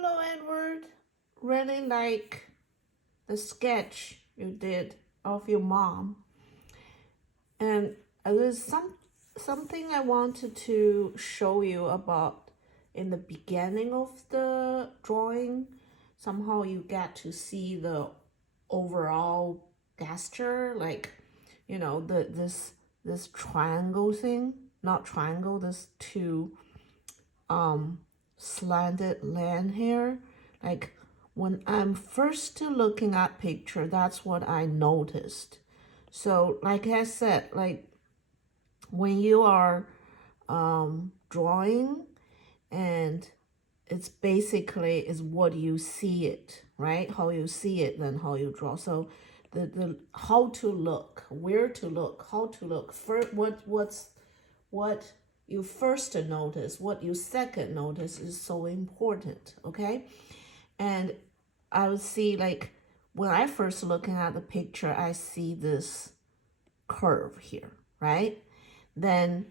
Hello, Edward. Really like the sketch you did of your mom. And there's something I wanted to show you about in the beginning of the drawing. Somehow you get to see the overall gesture, like this triangle thing, not triangle, this two slanted line here. Like when I'm first looking at picture, that's what I noticed. So like I said, like when you are drawing, and it's basically is what you see it, right? How you see it, then how you draw. So the how to look, where to look, how to look, first, what you first notice, what you second notice is so important, okay? And I would see, like, when I first looking at the picture, I see this curve here, right? Then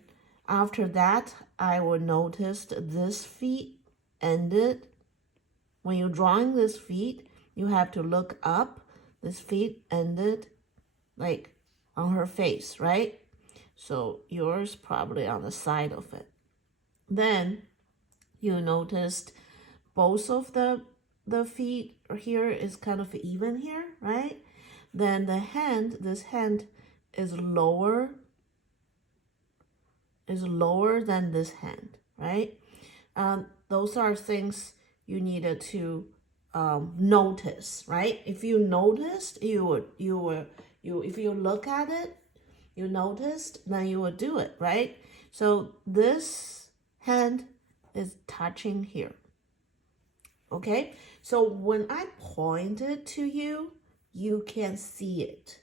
after that, I will notice this feet ended. When you're drawing this feet, you have to look up. This feet ended like on her face, right? So yours probably on the side of it. Then you noticed both of the feet here is kind of even here, right? Then the hand, this hand is lower than this hand, right? Those are things you needed to notice, right? If you noticed, if you look at it, you noticed, then you would do it, right? So this hand is touching here. Okay, so when I point it to you, you can see it.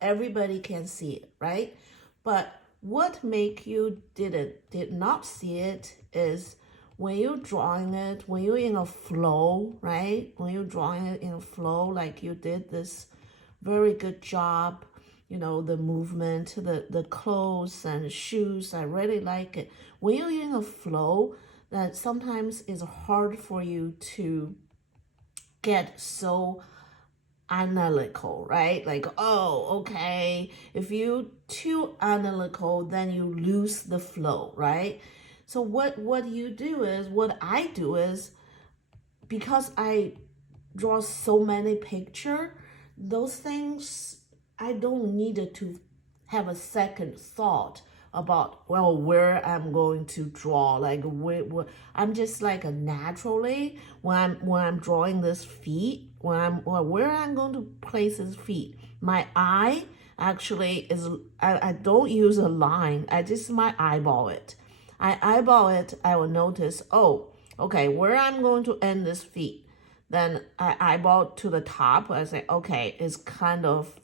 Everybody can see it, right? But what make you did not see it is when you're drawing it, when you're in a flow, right? When you're drawing it in a flow, like you did this very good job, the movement, the clothes and shoes, I really like it. When you're in a flow, that sometimes is hard for you to get so analytical, right? Like, oh, okay, if you too analytical, then you lose the flow, right? So what I do is, because I draw so many picture, those things I don't need to have a second thought about, well, where I'm going to draw, like where I'm just like a naturally when I'm drawing this feet, where I'm going to place his feet, my eye actually is, I don't use a line, I just my eyeball it. I eyeball it, I will notice, oh, okay, where I'm going to end this feet. Then I eyeball to the top. I say, okay, it's kind of,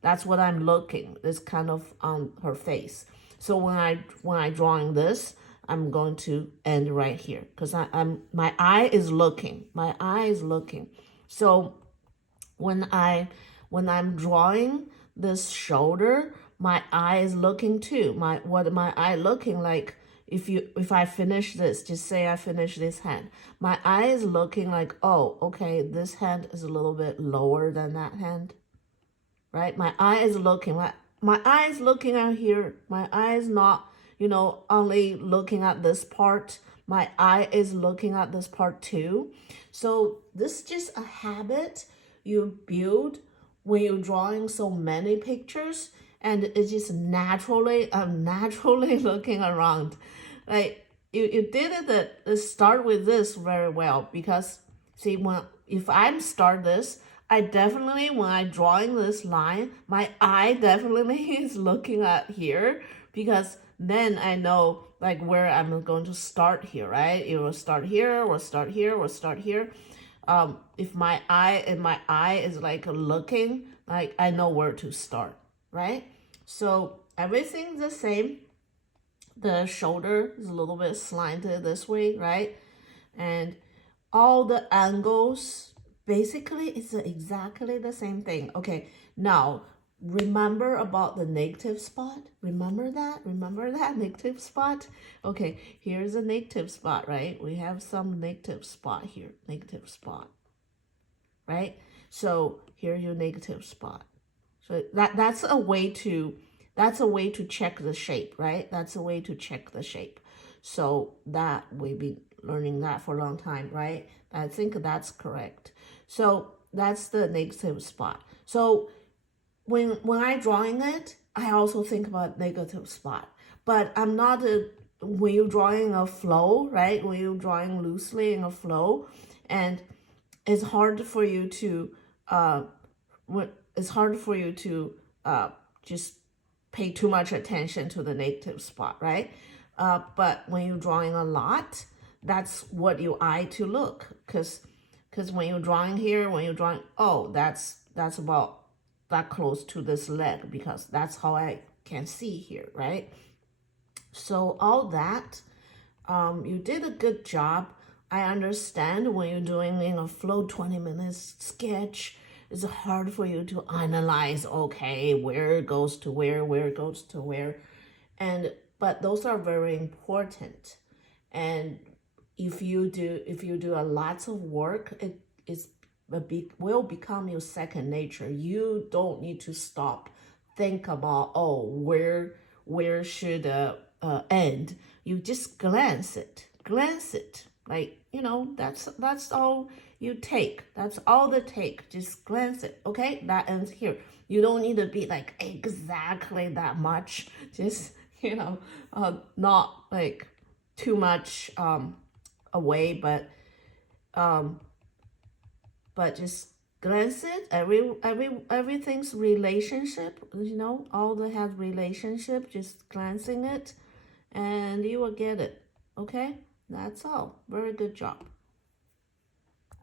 that's what I'm looking. It's kind of on her face. So when I drawing this, I'm going to end right here because I'm my eye is looking. My eye is looking. So when I'm drawing this shoulder, my eye is looking too. My eye looking like, if I finish this, just say I finish this hand, my eye is looking like, oh, okay, this hand is a little bit lower than that hand, right? My eye is looking, my eye is looking out here. My eye is not, only looking at this part. My eye is looking at this part too. So this is just a habit you build when you're drawing so many pictures, and it's just naturally, I'm naturally looking around. Like you did it start with this very well, because see, if I start this, I definitely, when I drawing this line, my eye definitely is looking at here, because then I know like where I'm going to start here, right? It will start here, or start here, or start here. If my eye is like looking, like I know where to start, right? So everything's the same. The shoulder is a little bit slanted this way, right? And all the angles basically is exactly the same thing. Okay, now remember about the negative spot? Remember that? Remember that negative spot? Okay, here's a negative spot, right? We have some negative spot here, negative spot, right? So here's your negative spot. So that's a way to check the shape, right? That's a way to check the shape. So that we've been learning that for a long time, right? I think that's correct. So that's the negative spot. So when I drawing it, I also think about negative spot. But I'm not when you're drawing a flow, right? When you're drawing loosely in a flow, and it's hard for you to uh, it's hard for you to just pay too much attention to the negative spot, right? But when you're drawing a lot, that's what you eye to look, because when you're drawing here, when you're drawing, oh, that's about that close to this leg, because that's how I can see here, right? So all that, you did a good job. I understand when you're doing in a flow 20 minutes sketch, it's hard for you to analyze, okay, where it goes to where it goes to where. And but those are very important. And if you do a lots of work, it is will become your second nature. You don't need to stop, think about, oh, where should end. You just glance it, like, that's all you take. That's all the take. Just glance it. Okay, that ends here. You don't need to be like exactly that much. Just not like too much away, but just glance it. Everything's relationship. All that has relationship. Just glancing it, and you will get it. Okay, that's all. Very good job.